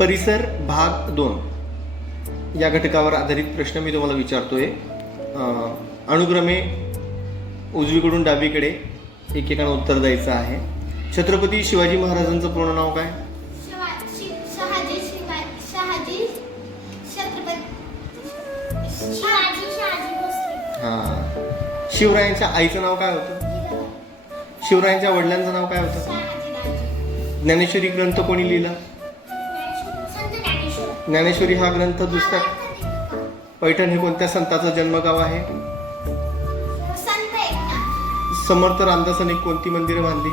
परिसर भाग 2 या घटकावर आधारित प्रश्न मी तुम्हाला विचारतोय. अनुक्रमे उजवीकडून डावीकडे एकेकानं उत्तर द्यायचं आहे. छत्रपती शिवाजी महाराजांचं पूर्ण नाव काय? हां. शिवरायांच्या आईचं नाव काय होतं? शिवरायांच्या वडिलांचं नाव काय होतं? ज्ञानेश्वरी ग्रंथ कोणी लिहिला? ज्ञानेश्वरी हा ग्रंथ दुसऱ्या पैठण हे कोणत्या संताचं जन्मगाव आहे? समर्थ रामदासांनी कोणती मंदिरं बांधली?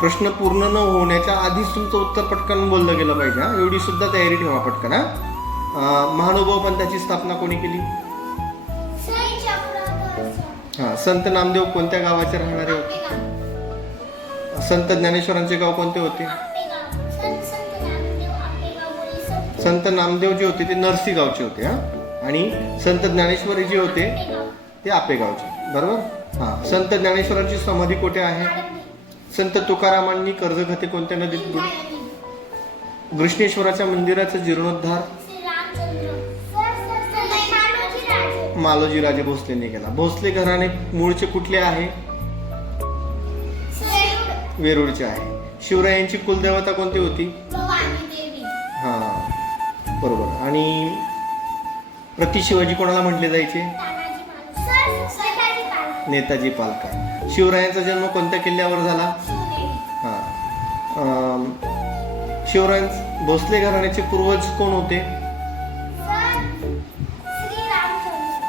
प्रश्न पूर्ण न होण्याच्या आधीच तुमचं उत्तर पटकन बोललं गेलं पाहिजे. हा, एवढी सुद्धा तयारी ठेवा पटकन. महानुभाव पंथाची स्थापना कोणी केली? हा. संत नामदेव कोणत्या गावाचे राहणारे होते? संत ज्ञानेश्वरांचे गाव कोणते होते? संत नामदेव जे होते ते नरसी गावचे होते. आणि संत ज्ञानेश्वरी जे होते ते आपेगावचे. बरोबर. हा. संत ज्ञानेश्वरांची समाधी कोठे आहे? संत तुकारामांनी कर्जखाते कोणत्या नदीत बुडली? घृष्णेश्वराच्या मंदिराचा जीर्णोद्धार मालोजी राजे भोसलेंनी केला. भोसले घराणे मूळचे कुठले आहे? वेरूळचे आहे. शिवरायांची कुलदेवता कोणती होती? हा, बरोबर. आणि प्रति शिवाजी कोणाला म्हटले जायचे? नेताजी पालकर. शिवरायांचा जन्म कोणत्या किल्ल्यावर झाला? हा. शिवराय भोसले घराण्याचे पूर्वज कोण होते?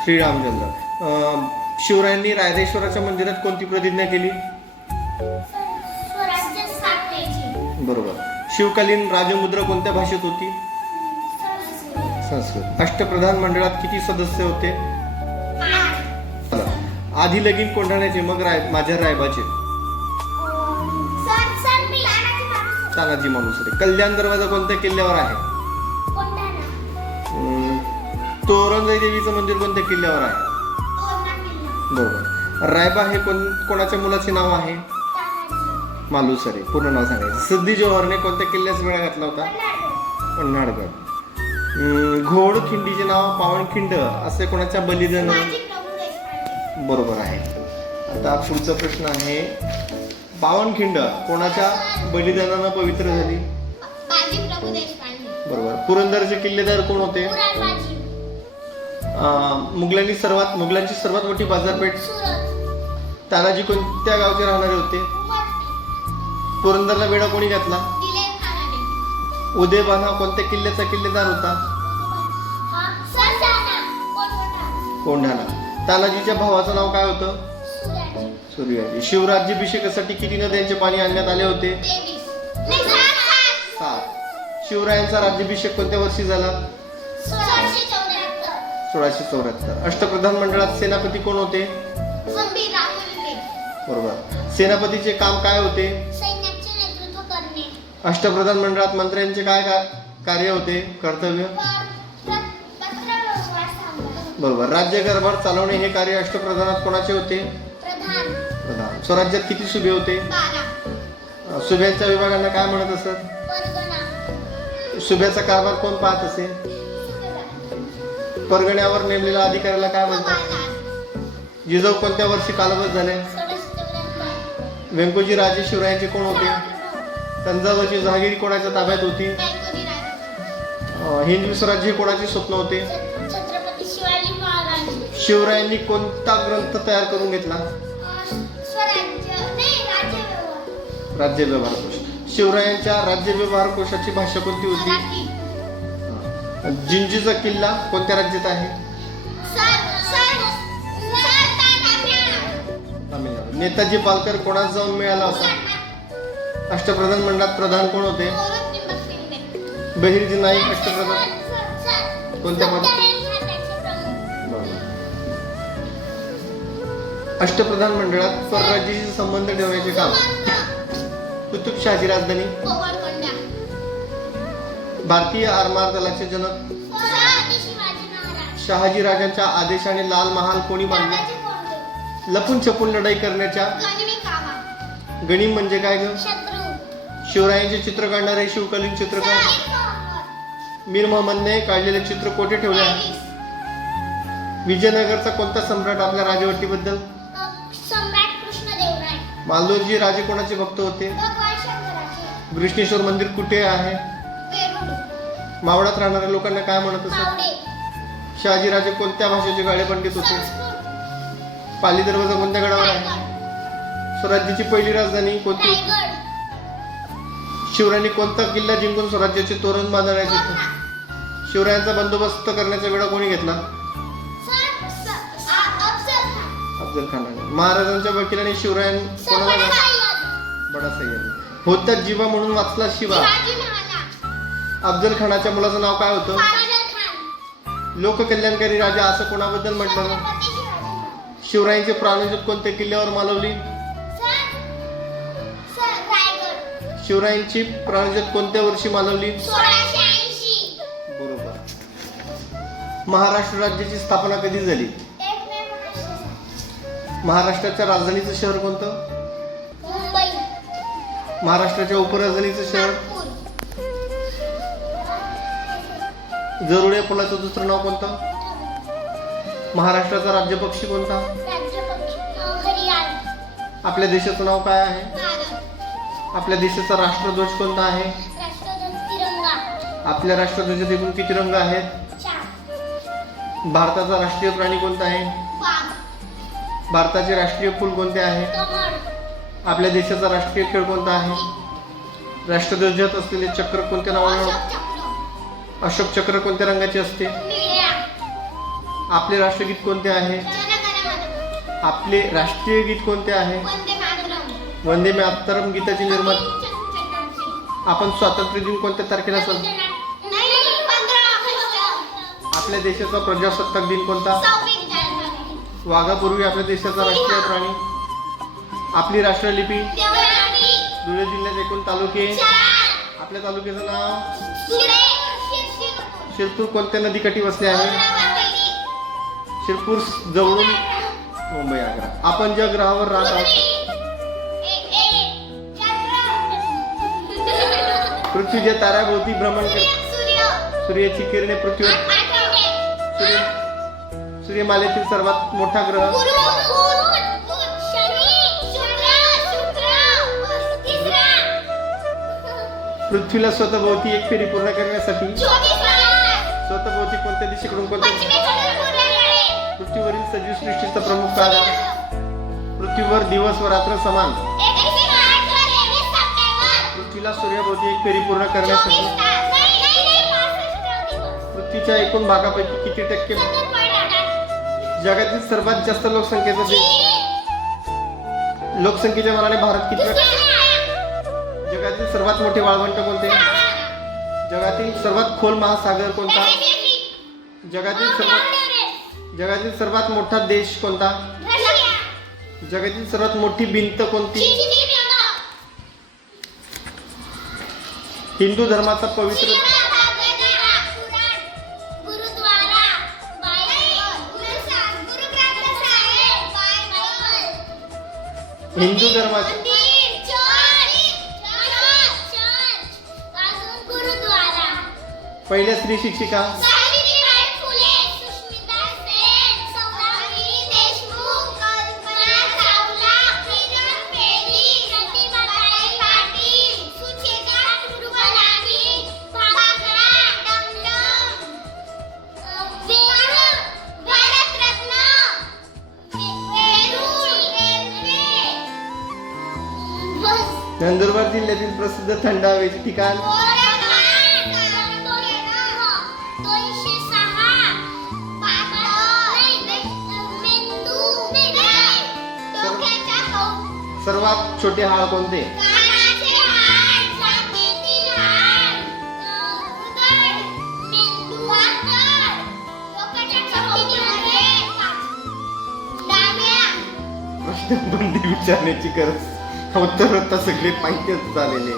श्रीरामचंद्र. शिवरायांनी रायरेश्वराच्या मंदिरात कोणती प्रतिज्ञा केली? बरोबर. शिवकालीन राजमुद्रा कोणत्या भाषेत होती? संस्कृत. अष्टप्रधान मंडळात किती सदस्य होते? आधी लगीन कोंढाण्याचे मग माझ्या रायबाचे? तानाजी मालुसरे. कल्याण दरवाजा कोणत्या किल्ल्यावर आहे? तोरणजाई देवीचं मंदिर कोणत्या किल्ल्यावर आहे? बरोबर. रायबा हे कोणाच्या मुलाचे नाव आहे? मालुसरे. पूर्ण नाव सांगायचं. सिद्धी जोहरने कोणत्या किल्ल्याचा वेळा घातला होता? पन्हाळगड. घोडखिंडीचे नाव पावनखिंड असे कोणाच्या बलिदान? बरोबर आहे. आता पुढचा प्रश्न आहे. पावनखिंड कोणाच्या बलिदानानं पवित्र झाली? बरोबर. पुरंदरचे किल्लेदार कोण होते? मुघलांची सर्वात मोठी बाजारपेठ? तानाजी कोणत्या गावचे राहणारे होते? पुरंदरला वेढा कोणी घातला? उदयबाना कोणत्या किल्ल्याचा किल्लेदार होता? कोंढाणा. तानाजीच्या भावाचं नाव काय होतं? सूर्याजी. शिवराज्याभिषेकासाठी किती नद्यांचे पाणी आणण्यात आले होते? 7. शिवरायांचा राज्याभिषेक कोणत्या वर्षी झाला? 1674. अष्टप्रधान मंडळात सेनापती कोण होते? बरोबर. सेनापतीचे काम काय होते? अष्टप्रधान मंडळात मंत्र्यांचे काय कार्य होते? कर्तव्य. बरोबर. राज्यकारभार चालवणे हे कार्य अष्टप्रधानात कोणाचे होते? प्रधान. स्वराज्यात किती सुभे होते? सुभ्यांच्या विभागांना काय म्हणत असत? सुभ्याचा कारभार कोण पाहत असे? परगण्यावर नेमलेल्या अधिकाऱ्याला काय म्हणतात? जिजाऊ कोणत्या वर्षी कालबद्ध झाले? व्यंकोजी राजे शिवरायांचे कोण होते? तंजावरची जहागिरी कोणाच्या ताब्यात होती? हिंदवी स्वराज्य कोणाचे स्वप्न होते? शिवरायांनी कोणता ग्रंथ तयार करून घेतला? राज्य व्यवहार कोश. शिवरायांच्या राज्य व्यवहार कोशाची भाषा कोणती होती? जिंजीचा किल्ला कोणत्या राज्यात आहे? तामिळनाडू. नेताजी पालकर कोणास जाऊन मिळाला होता? अष्टप्रधान मंडळात प्रधान कोण होते? बहिर्जी नाईक. अष्टप्रधान कोणत्या पदात? अष्टप्रधान मंडळात परराज्याशी संबंध ठेवण्याचे काम कुतुबशहाची राजधानी? भारतीय आरमार दलाचे जनक? शहाजी राजांच्या आदेशाने लाल महाल कोणी बांधला? लपून छपून लढाई करण्याच्या? गनिम म्हणजे काय ग? शिवरायांचे चित्र काढणारे शिवकालीन चित्रकार मीर मोहम्मदने काढलेले चित्र कोठे ठेवले आहे? विजयनगरचा कोणता सम्राट आपल्या राजवटीबद्दल? सम्राट कृष्णदेवराय. मालदोजी राजे कोणाचे भक्त होते? भगवान शंकराचे. घृष्णेश्वर मंदिर कुठे आहे? वेरूळ. मावळात राहणाऱ्या लोकांना काय म्हणत असत? मावळे. शहाजीराजे कोणत्या भाषेचे गाडे पंडित होते? संस्कृत. पाली दरवाजा कोणत्या गडावर आहे? रायगड. स्वराज्याची पहिली राजधानी कोणती? रायगड. शिवरायांनी कोणता किल्ला जिंकून स्वराज्याचे तोरण बांधण्याचे वारणा. शिवरायांचा बंदोबस्त करण्याचा वेळा कोणी घेतला? अफजल खान. अफजल खानाने. महाराजांच्या वकिलाने शिवरायां कोणाला सय्यद. बडा सय्यद होता जीवा म्हणून वाचला शिवा. शिवाजी महाराज. अफजल खानाच्या मुलाचं नाव काय होतं? फाजल खान. लोककल्याणकारी राजा असं कोणाबद्दल म्हटलं? छत्रपती शिवाजी महाराज. शिवरायांचे प्राणज्योत कोणत्या किल्ल्यावर मालवली? रायगड. शिवरायांची प्राणज्योत कोणत्या वर्षी मालवली? 1680. बरोबर. महाराष्ट्र राज्याची स्थापना कधी झाली? 1 मे 1960. महाराष्ट्राच्या राजधानीचं शहर कोणतं? मुंबई. महाराष्ट्राच्या उपराजधानीचं शहर? नागपूर. जरुड या पुलाचं दुसरं नाव कोणतं? महाराष्ट्राचा राज्यपक्षी कोणता? राज्यपक्षी हरियाणा. आपल्या देशाचं नाव काय आहे? भारत. आपल्या देशाचा राष्ट्रध्वज कोणता आहे? राष्ट्रध्वज तिरंगा. आपल्या राष्ट्रध्वजात एकूण किती रंग आहेत? 4. भारताचा राष्ट्रीय प्राणी कोणता आहे? वाघ. भारताचे राष्ट्रीय फूल कोणते आहे? कमळ. आपल्या देशाचा राष्ट्रीय खेळ कोणता आहे? राष्ट्रध्वजात असलेले चक्र कोणत्या नावाने? अशोक चक्र. अशोक चक्र कोणत्या रंगाचे असते? निळ्या. आपले राष्ट्रगीत कोणते आहे? जनगणमन. आपले राष्ट्रीय गीत कोणते आहे? वंदे मातरम. वंदे मातरम गीताची निर्माण. चटर्जी. आपण स्वातंत्र्य दिन कोणत्या तारखेला साजरा? नाही, 15 ऑगस्ट. आपल्या देशाचा प्रजासत्ताक दिन कोणता? 26 जानेवारी. वाघापूर्वी आपल्या देशाचा राष्ट्रीय प्राणी? आपली राष्ट्रलिपी? देवराली. धुळे जिल्ह्यात एकूण तालुके? 4. आपल्या तालुक्याचं नाव? सुरे. शिरपूर कोणत्या नदीकाठी वसले आहे? अमरावती. शिरपूर जवळून मुंबई आग्रा. आपण ज्या ग्रहावर राहत आहोत पृथ्वी ज्या ताऱ्याभोवती भ्रमण करते सूर्याची किरणे पृथ्वीवर सूर्यमालेतील सर्वात मोठा ग्रह? पृथ्वीला स्वतःभोवती एक फेरी पूर्ण करण्यासाठी स्वतःभोवती कोणत्या दिशेकडून कोणत्या? पृथ्वीवरील सजीव सृष्टीचा प्रमुख भाग आहे. पृथ्वीवर दिवस व रात्र समान. पृथ्वीला सूर्याभोवती एक फेरी पूर्ण करण्यासाठी पृथ्वीच्या एकूण भागापैकी किती टक्के? जगातील सर्वात जास्त लोकसंख्येचा देश? लोकसंख्येच्या मानाने भारत किती? जगातील सर्वात मोठे वाळवंट कोणते? जगातील सर्वात खोल महासागर कोणता? जगातील सर्वात मोठा देश कोणता? जगातील सर्वात मोठी भिंत कोणती? हिंदू धर्माचा पवित्र हिंदू धर्माचा पहिल्या स्त्री शिक्षिका? नंदुरबार जिल्ह्यातील प्रसिद्ध थंड हवेचे ठिकाण? सर्वात छोटे हाड कोणते? प्रश्नबंदी विचारण्याची गरज. उत्तर आता सगळे माहितीच झालेले.